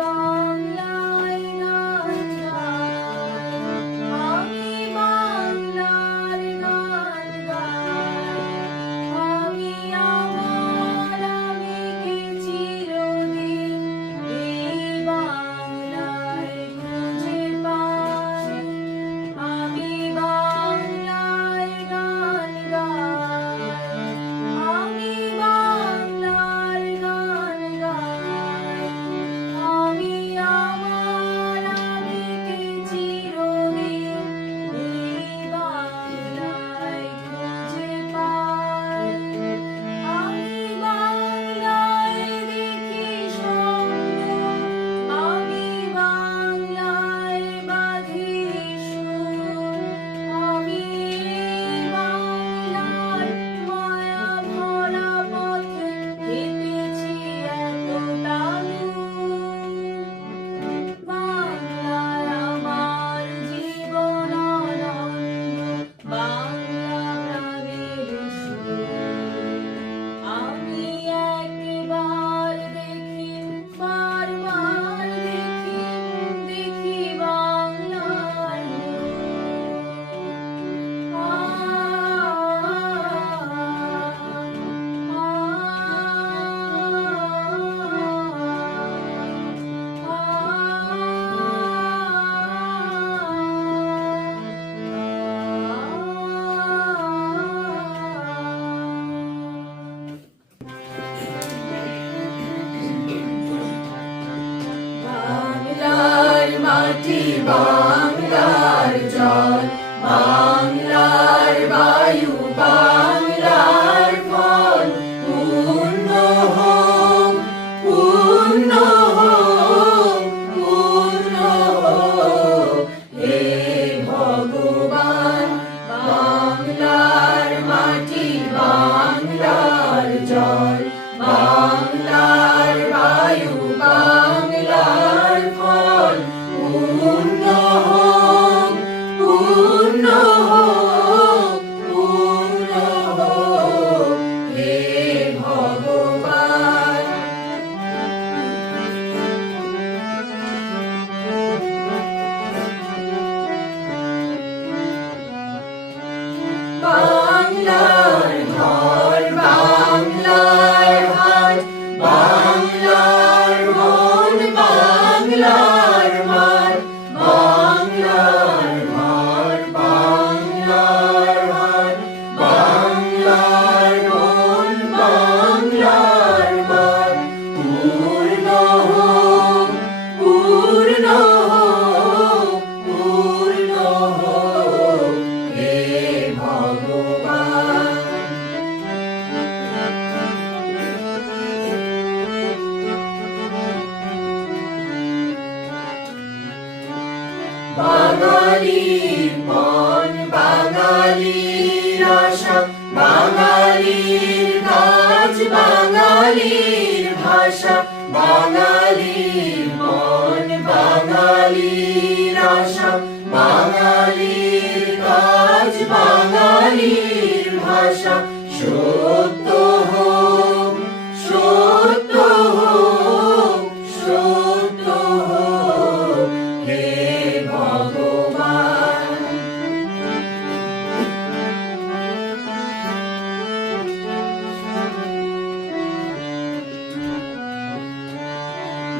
বাংলায় গান গাই, আমি বাংলার গান গাই, আমি আমার আমিকে চিরদিন এই বাংলায় খুঁজে পাই। আমি বাংলায় গান গাই, আমি বাংলার গান গাই, আমি আমার আমিকে চিরদিন এই বাংলায় খুঁজে পাই। আমি বাংলায় দেখি স্বপ্ন, আমি বাংলায় বাঁধি সুর, আমি বাংলার মায়া ভরা পথে হেঁটেছি এতটা দূর। বাংলায় আমার জীবন আনন্দ, বাংলা প্রাণের সুর। আমি একবার দেখি, বারবার দেখি, দেখি বাংলার বাংলার মাটি, বাংলার জল, বাংলার বায়ু, বাংলার ফল, পূর্ণ হোক, পূর্ণ হোক, পূর্ণ হোক হে ভগবান। বাংলার মাটি, বাংলার জল, বাংলার বায়ু, বাংলার ফল, পূর্ণ হোক, পূর্ণ হোক, পূর্ণ হোক হে ভগবান। বাংলার ঘর, বাংলার হাট, বাংলার বন, বাংলার মাঠ, বাংলার ঘর, বাংলার হাট, বাংলার বন, বাংলার মাঠ, পূর্ণ হোক, পূর্ণ হোক, পূর্ণ হোক হে ভগবান। বাঙালির মন, বাঙালির আশা, বাঙালির কাজ, বাঙালির ভাষা, বাঙালির মন, বাঙালির আশা, বাঙালির কাজ, বাঙালির ভাষা, সত্য হোক, সত্য হোক, সত্য হোক হে ভগবান।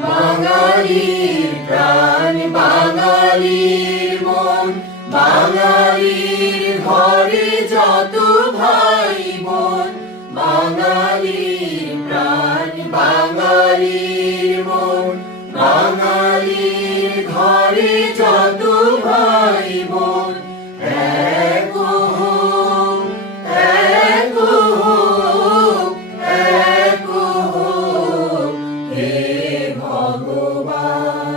বাঙালির প্রাণ, বাঙালির মন, বাঙালির ঘরে যত ভাই বোন, বাঙালির প্রাণ, বাঙালির মন, বাঙালির ঘরে যত ভাই বোন, এক হোক, এক হোক, এক হোক হে ভগবান।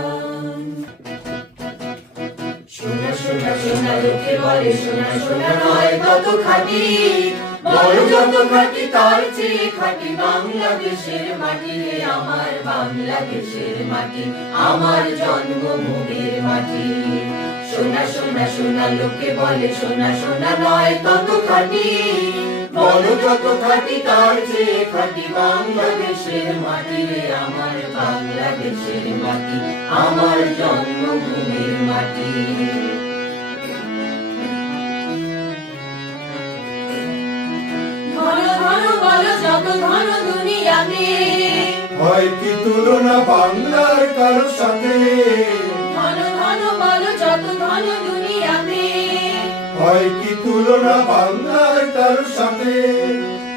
সোনা সোনা সোনা লোকে বলে, সোনা সোনা নয় তত খাঁটি, বড় যত খাঁটি তার চেয়ে খাঁটি বাংলাদেশের মাটি রে আমার, বাংলাদেশের মাটি আমার জন্মভূমির মাটি। সোনা সোনা সোনা লোকে বলে, সোনা সোনা নয় তত খাঁটি, বলো যত খাঁটি তার চেয়ে খাঁটি বাংলাদেশের মাটি রে আমার বাংলাদেশের মাটি, আমার জন্মভূমির মাটি। ঘন ঘন বলো যত ঘন দুনিয়াতে, হয় কি তুলনা বাংলার কারো সাথে? ঘন ঘন বলো যত ঘন দুনিয়াতে, হয় কি তুলনা বাংলার কারো সাথে?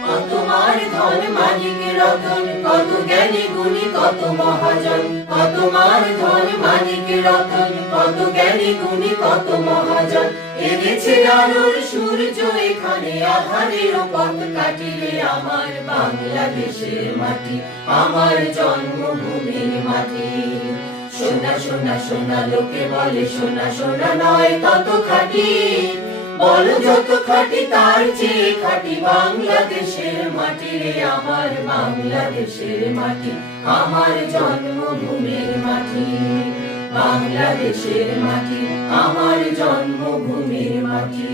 কত মার ধন মানিক রতন, কত জ্ঞানী গুণী কত মহাজন, কত মার ধন মানিক রতন, কত জ্ঞানী গুণী কত মহাজন, এনেছে আলোর সূর্য এখানে আধারের পথ কাটিয়ে আমার বাংলাদেশের মাটি, আমার জন্মভূমির মাটি। সোনা সোনা সোনা লোকে বলে সোনা সোনা নয় তত খাঁটি, বলো যত খাঁটি তার চেয়ে খাঁটি বাংলাদেশের মাটি রে আমার বাংলাদেশের মাটি, আমার জন্মভূমির মাটি, বাংলাদেশের মাটি, আমার জন্মভূমির মাটি।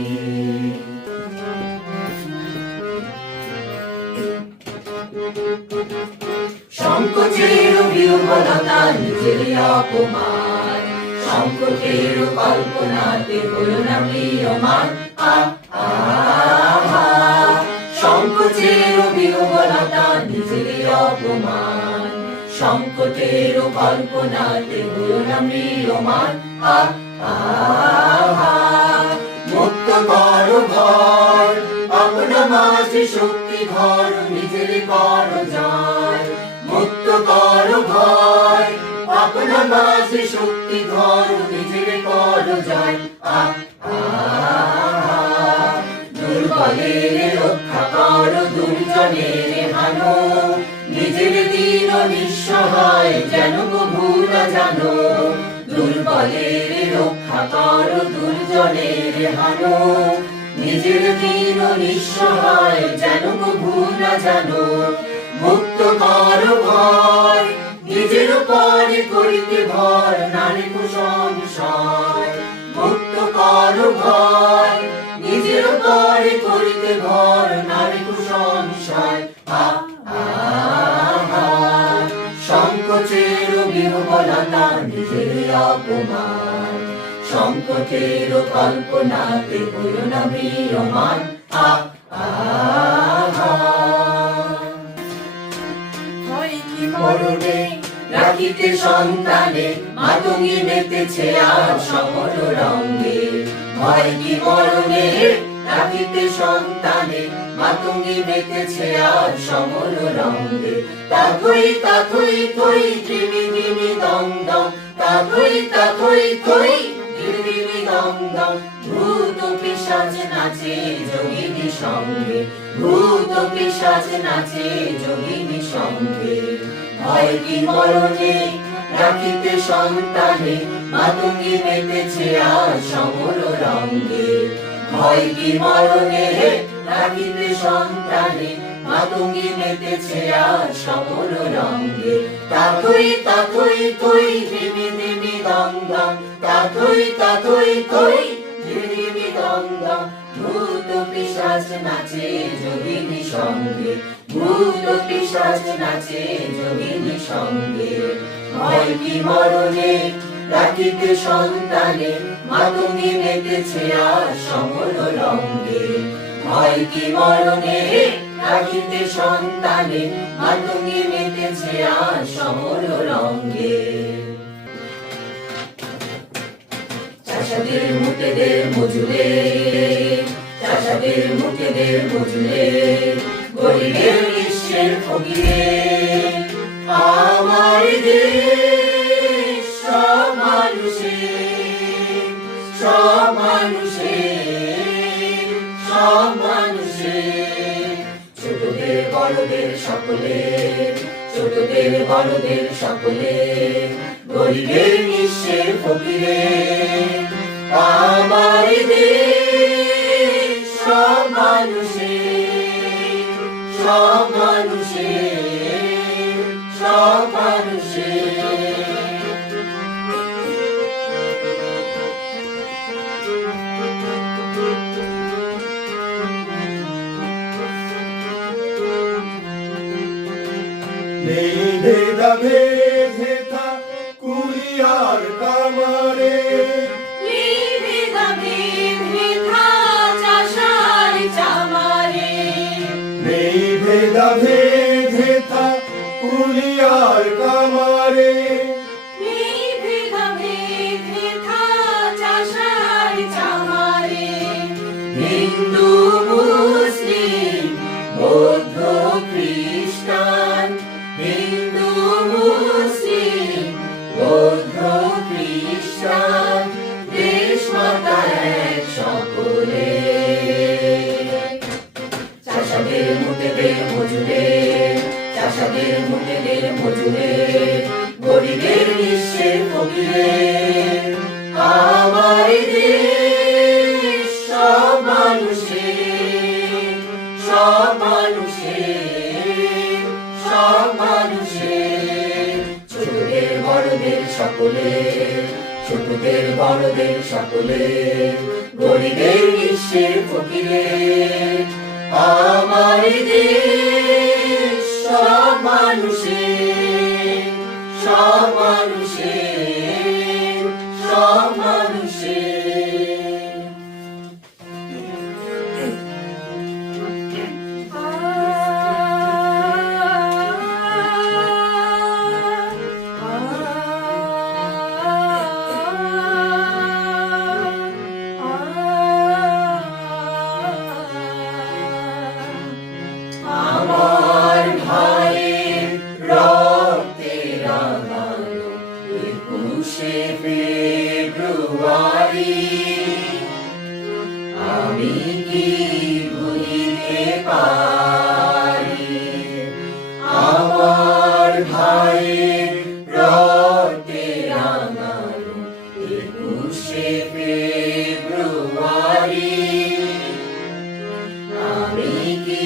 সংকোচের বিহ্বলতা নিজের অপমান, সংকটের কল্পনাতে হলো না প্রিয়মান। সংকোচের বিহ্বলতা নিজের অপমান, সংকটের কল্পনাতে হলো না প্রিয়মান। মুক্ত করো ঘর আপনা মাঝে শক্তি ঘর, নিজের কর জয়। মুক্ত করো ঘর আপনা মাঝে শক্তি ঘর, নিজের কর জয়। দুর্বলের রক্ষা করো দুর্জনের হানো, নিজের দীন নিঃসহায় যেন কভু না জানো। দুর্বলের রক্ষা করো দুর্জনের হানো, নিজের দীন নিঃসহায় যেন কভু না জানো। মুক্ত করো ভয় নিজের উপরে করিতে ভর, নারী কুসংশয়। মুক্ত করো ভয় নিজের উপরে করিতে ভর, নারী কুসংশয়। সংকোচের বিহ্বলতা নিজের অপমান, সংকটের কল্পনাতে হলো না প্রিয়মান। হয় কি মরণে রাখিতে সন্তানে, মাতঙ্গী মেতেছে আর সমর রঙ্গে। হয় কি মরণে রাখিতে সন্তানে, মাতঙ্গী মেতেছে আর সমর রঙ্গে। তাথই তাথই থই ত্রিমি ত্রিমি দম দম, তাথই তাথই থই ত্রিমি দম দম। ভূত পিশাচ নাচে যোগিনী সঙ্গে, ভূত পিশাচ নাচে যোগিনী সঙ্গে। হয় কি মরণে রাখিতে সন্তানে, মাতঙ্গী মেতেছে আর সমর রঙ্গে। হয় কি মরণে রাখিতে সন্তানে, মাতঙ্গী মেতেছে আর সমর রঙ্গে। তাথই তাথই থই ধিমি ধিমি দম দম, তাথই তাথই থই ধিমি দম দম। ভূত পিশাচ নাচে যোগিনী সঙ্গে, ভূত পিশাচ নাচে যোগিনী সঙ্গে। হয় কি মরণে রাখিতে সন্তানে, মাতঙ্গী মেতেছে আর সমর রঙ্গে। হয় কি মরণে রাখিতে সন্তানে, মাতঙ্গী মেতেছে আর সমর রঙ্গে। চাষাদের মুখেদের মজুরে, চাষাদের মুখেদের মজুরে, গরিবের নিঃস্বের ফকিরে। আমার দেশ সব মানুষের, সব মানুষের, সব মানুষের। ছোটদের বড়দের সকলের, ছোটদের বড়দের সকলের, গরিবের নিঃস্বের ফকিরে। আমার দেশ সব মানুষের, সব মানুষের, সব মানুষের। ভেদে থা কুলিয়ার কামারে নেই ভেদা ভেদে থা কুলিয়ার কামারে হিন্দু মুসলিম বৌদ্ধ খ্রিস্টান, হিন্দু মুসলিম বৌদ্ধ খ্রিস্টান, দেশ মাতা এক সকলে। চাষাদের মুটেদের মজুরে, চাষাদের মুটেদের মজুরে, গরিবের নিঃস্বের ফকিরে, আমার দেশ সব মানুষের, সব মানুষের, সব মানুষের, ছোটদের বড়দের সকলে, ছোটদের বড়দের সকলে, গরিবের নিঃস্বের ফকিরে, আমার দেশ সব মানুষের, সব মানুষের, সব মানুষের। আমার ভাইয়ের রক্তে রাঙানো 21শে ফেব্রুয়ারি আমি কি ভুলিতে পারি? আমার ভাইয়ের রক্তে রাঙানো 21শে ফেব্রুয়ারি আমি কি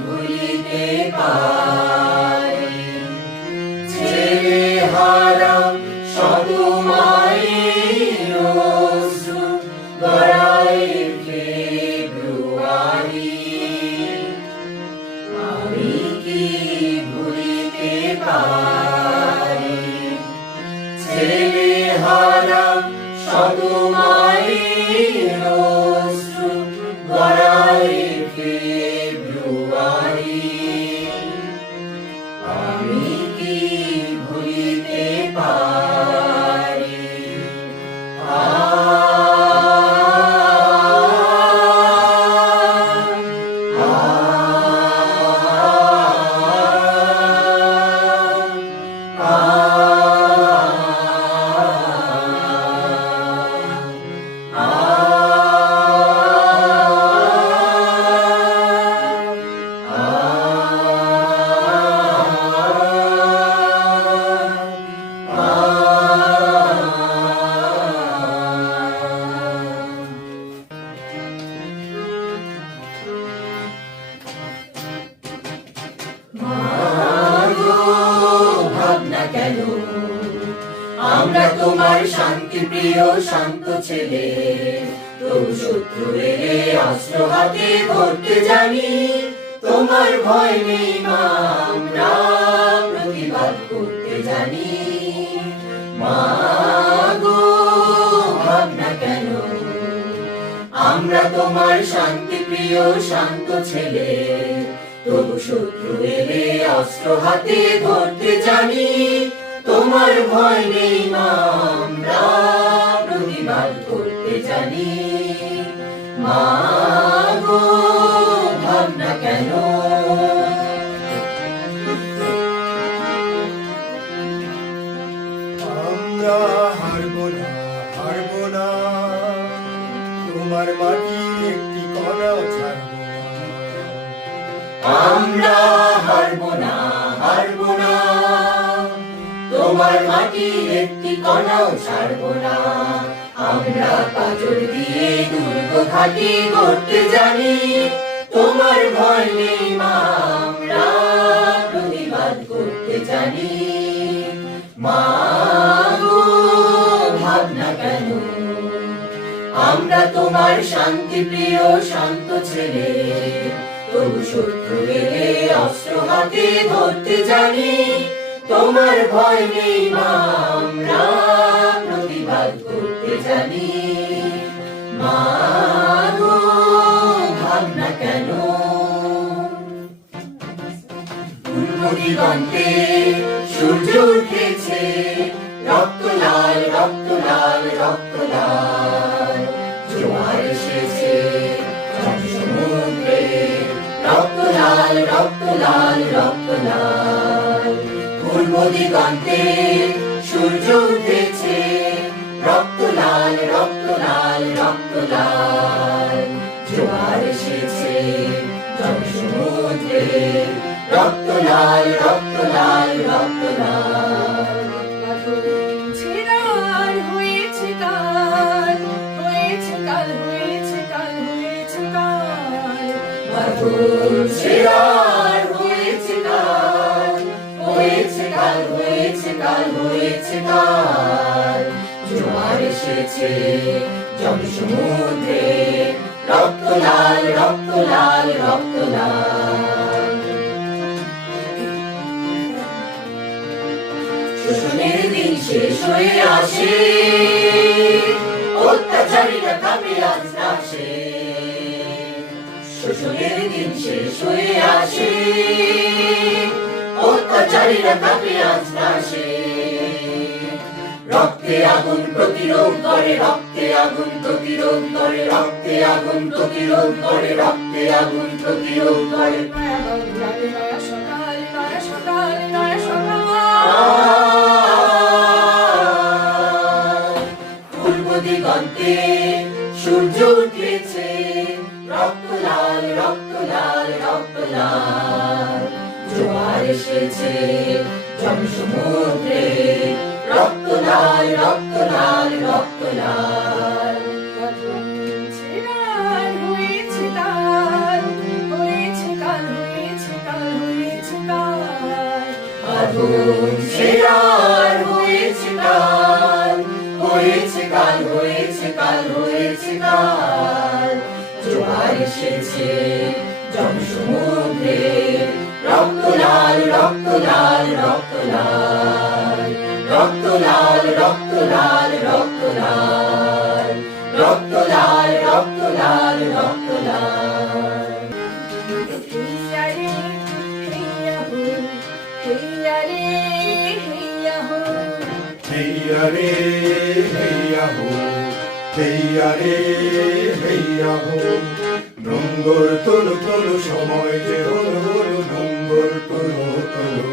ভুলিতে পারি? ছেলে হারা শত মায়ের অশ্রু গড়ায় ফেব্রুয়ারি আমি কি ভুলিতে পারি? ছেলে হারা শত মায়ের অশ্রু গড়ায় ফেব্রুয়ারি আমি কি ভুলিতে পারি? মাগো ভাবনা কেন আমরা তোমার শান্তি প্রিয় শান্ত ছেলে, তবু শত্রু এলে অস্ত্র হাতে ধরতে জানি, তোমার ভয় নেই মা আমরা প্রতিবাদ করতে জানি। মাগো ভাবনা কেন আমরা তোমার শান্তি প্রিয় শান্ত ছেলে, তবু শত্রু এলে অস্ত্র হাতে ধরতে জানি, তোমার ভয় নেই মা আমরা প্রতিবাদ করতে জানি। মাগো ভাবনা কেন আমরা হারবো না, হারবো না, তোমার মাটির একটি কণাও ছাড়বো না। আমরা হারবো না, হারবো না, তোমার মাটির একটি কণাও ছাড়বো না। আমরা পাথর দিয়ে দুর্গ ঘাটি করতে জানি, তোমার ভয় নেই মা আমরা প্রতিবাদ করতে জানি। মাগো ভাবনা কেন আমরা তোমার শান্তি প্রিয় শান্ত ছেলে, তবু শত্রু এলে অস্ত্র হাতে ধরতে জানি, তোমার ভয় নেই মা, আমরা প্রতিবাদ করতে জানি। মা গো ভাবনা কেন, পূর্ব দিগন্তে সূর্য উঠেছে, রক্ত লাল রক্ত লাল রক্ত লাল, জোয়ার এসেছে সমুদ্রে, রক্ত লাল রক্ত লাল রক্ত লাল। পূর্ব দিগন্তে সূর্য উঠেছে, রক্ত লাল রক্ত লাল রক্ত লাল, জোয়ার এসেছে সমুদ্রে, রক্ত লাল রক্ত লাল রক্ত লাল। হয়েছে কাল, হয়েছে কাল, হয়েছে কাল, হয়েছে কাল, হয়েছে কাল, হয়েছে কাল, হয়েছে কাল, হয়েছে কাল, জোয়ার এসেছে সমুদ্রে, রক্ত লাল রক্ত লাল রক্ত লাল। শোষণের দিন শেষ হয়ে আসে, অত্যাচারীরা কাঁপে আজ নাচে। শোষণের দিন শেষ হয়ে আসে, অত্যাচারীরা কাঁপে আজ নাচে। রক্তে আগুন প্রতিরোধ করে, রক্তে আগুন প্রতিরোধ করে, রক্তে আগুন প্রতিরোধ করে, রক্তে আগুন প্রতিরোধ করে। নয়া সকাল, নয়া সকাল, নয়া সকাল। পূর্ব দিগন্তে সূর্য উঠেছে, রক্ত লাল রক্ত লাল রক্ত লাল, জোয়ার এসেছে সমুদ্রে, রক্ত লাল রক্ত লাল রক্ত লাল। হয়েছে কাল, হয়েছে কাল, হয়েছে কাল, হয়েছে কাল, হয়েছে কাল, হয়েছে কাল, হয়েছে কাল, হয়েছে কাল, জোয়ার এসেছে সমুদ্রে, রক্ত লাল রক্ত লাল রক্ত লাল, রক্ত লাল রক্ত লাল রক্ত লাল, রক্ত লাল রক্ত লাল রক্ত লাল। হেইয়া রে হেইয়া হো, হেইয়া রে হেইয়া হো, হেইয়া রে হেইয়া হো, হেইয়া রে হেইয়া হো, নোঙ্গর তোলো তোলো সময় যে হলো হলো, নোঙ্গর তোলো তোলো,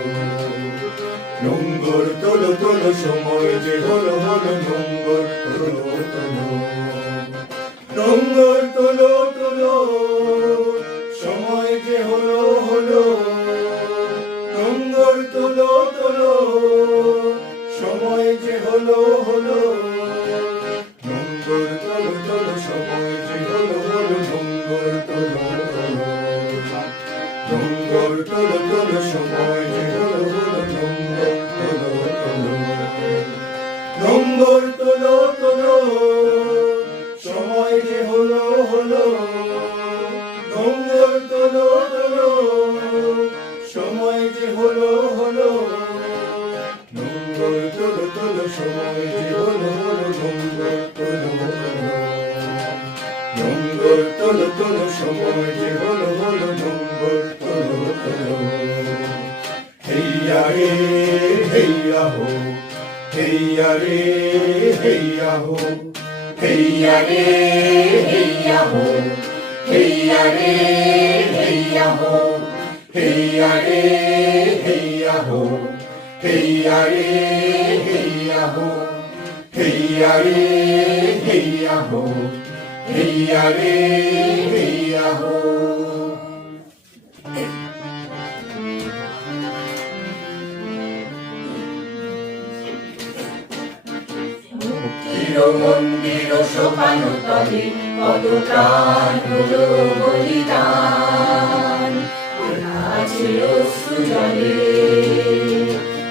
নোঙ্গর তোলো তোলো সময় যে হলো হলো, নোঙ্গর তোলো তোলো, নোঙ্গর তোলো তোলো সময় যে হলো হলো, নোঙ্গর তোলো তোলো সময় যে হলো হলো, নোঙ্গর তোলো তোলো সময় যে হলো হলো, নোঙ্গর তোলো তোলো, নোঙ্গর তোলো তোলো সময় যে হলো হলো, নোঙ্গর তোলো তোলো, নোঙ্গর তোলো তোলো সময় যে হলো হলো, নোঙ্গর তোলো তোলো সময় যে হলো হলো, নোঙ্গর তোলো তোলো সময় যে হলো হলো, নোঙ্গর তোলো তোলো, নোঙ্গর তোলো তোলো সময় যে হলো হলো, নোঙ্গর তোলো তোলো। হেইয়া রে হেইয়া হো, হেইয়া রে হেইয়া হো, হেইয়া রে হেইয়া হো, হেইয়া রে হেইয়া হো, হেইয়া রে হেইয়া হো, হেইয়া রে হেইয়া হো, হেইয়া রে হেইয়া হো, হেইয়া রে হেইয়া হো। মুক্তির মন্দির সোপানো তলে, কত প্রাণ হলো বলিদান, আছে অশ্রু জলে।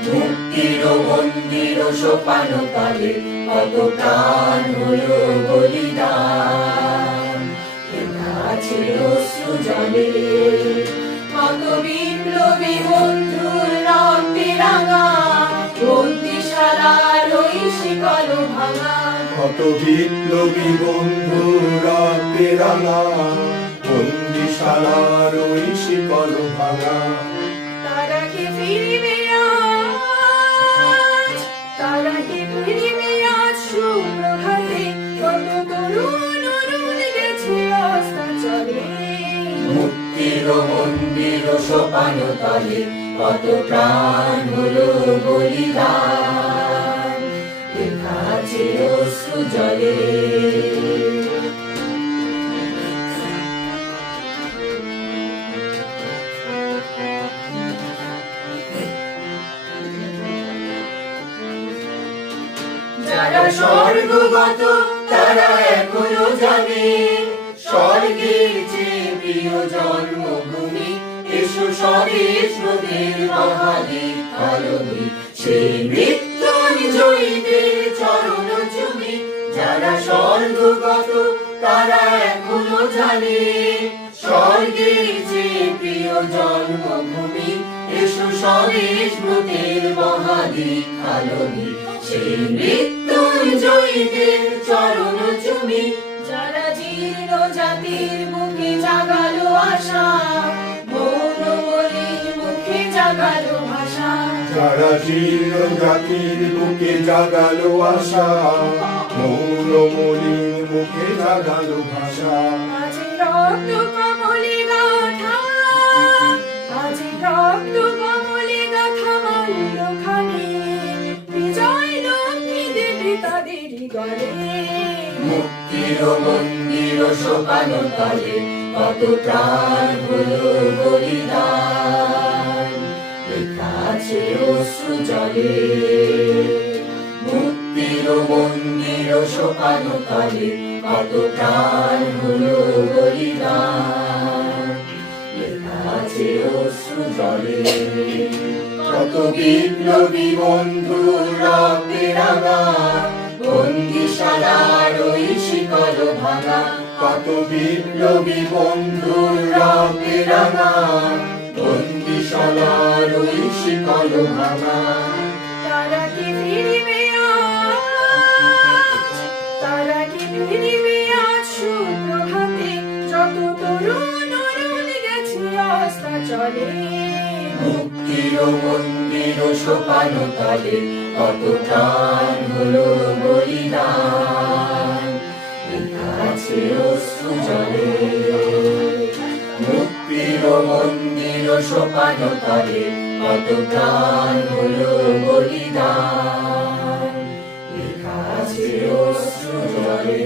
মুক্তির মন্দির সোপানো তলে, কত প্রাণ হলো বলিদান, আছে অশ্রু জলে। কত বিপ্লবী বন্ধুর রক্তে রাঙা শিকল ভাঙা কত বিপ্লবী বন্ধুরা পেরানা বন্দিশালার ওই শিকল ভাঙা তারা কি ফিরিবে আজ তারা কি ফিরিবে আজ সুপ্রভাতে কত তরুণ অরুণ গেছে অস্তাচলে মুক্তির মন্দির সোপান তলে কত প্রাণ হলো বলিদান লেখা আছে অশ্রু জলে যারা স্বর্গগত তারা এখনো জানে স্বর্গের চেয়ে প্রিয় জন্মভূমি এসো স্বদেশ নদীর মহাদ্বীপ কালনী সেই মৃত্যুঞ্জয়ীদের চরণ চুমি যারা স্বর্গগত তারা এখনো জানে স্বর্গের চেয়ে প্রিয় জন্মভূমি এসো স্বদেশ নদীর মহাদ্বীপ কালনী সেই মৃত্যুঞ্জয়ীদের চরণ চুমি যারা জীর্ণ জাতির মুখে জাগালো আশা মৌন বলির মুখে জাগালো ভাষা যারা জীর্ণ জাতির বুকে জাগালো আশা মৌন মলিন মুখে জাগালো ভাষা আজি রক্ত কমলে গাথা আজি রক্ত কমলে গাথা মল্লখানি বিজয় লক্ষ্মী দেবী তাদের গলে মুক্তির মন্দির সোপান তলে কত প্রাণ হলো বলিদান লেখা আছে অশ্রু জলে মুক্তির মন্দির সোপান তলে কত প্রাণ হলো বলিদান লেখা আছে অশ্রু জলে কত বিপ্লবী বন্ধু রক্তে রাঙা বন্দিশালার ওই শিকল ভাঙা কত বিপ্লবী বন্ধু রক্তে রাঙা বন্দিশালার ওই শিকল ভাঙা তারা কি ফিরিবে আজ তারা কি ফিরিবে আজ সুপ্রভাতে যত তরুণ অরুণ গেছে অস্তাচলে মুক্তির মন্দির সোপান তলে কত প্রাণ হলো বলিদান লেখা আছে অশ্রু জলে মুক্তির মন্দির সোপান তলে কত প্রাণ হলো বলিদান লেখা আছে অশ্রু জলে।